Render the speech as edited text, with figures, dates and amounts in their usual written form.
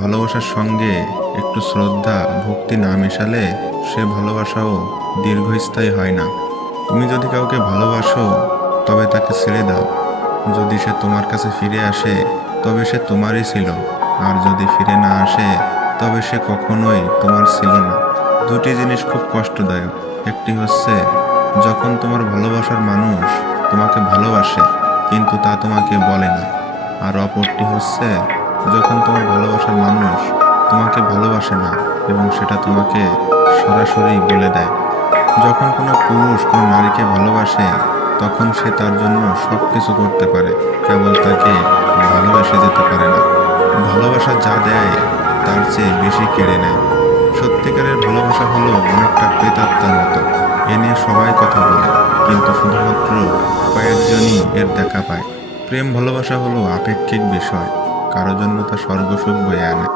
ভালোবাসার সঙ্গে একটু শ্রদ্ধা ভক্তি না মেশালে সে ভালোবাসাও দীর্ঘস্থায়ী হয় না। তুমি যদি কাউকে ভালোবাসো তবে তাকে ছেড়ে দাও। যদি সে তোমার কাছে ফিরে আসে তবে সে তোমারই ছিল, আর যদি ফিরে না আসে তবে সে কখনোই তোমার ছিল না। দুটি জিনিস খুব কষ্টদায়ক। একটি হচ্ছে যখন তোমার ভালোবাসার মানুষ তোমাকে ভালোবাসে কিন্তু তা তোমাকে বলে না, আর অপরটি হচ্ছে যখন তোমার ভালোবাসার মানুষ তোমাকে ভালোবাসে না এবং সেটা তোমাকে সরাসরি বলে দেয়। যখন কোনো পুরুষ কোনো নারীকে ভালোবাসে তখন সে তার জন্য সব কিছু করতে পারে, কেবল তাকে ভালোবেসে যেতে পারে না। ভালোবাসা যা দেয় তার চেয়ে বেশি কেড়ে নেয়। সত্যিকারের ভালোবাসা হলো অনেকটা প্রেতাত্মার মতো। এ নিয়ে সবাই কথা বলে, কিন্তু শুধুমাত্র কয়েকজনই এর দেখা পায়। প্রেম ভালোবাসা হলো আপেক্ষিক বিষয়, কারো জন্য তা স্বর্গসুখ বয়ে আনে।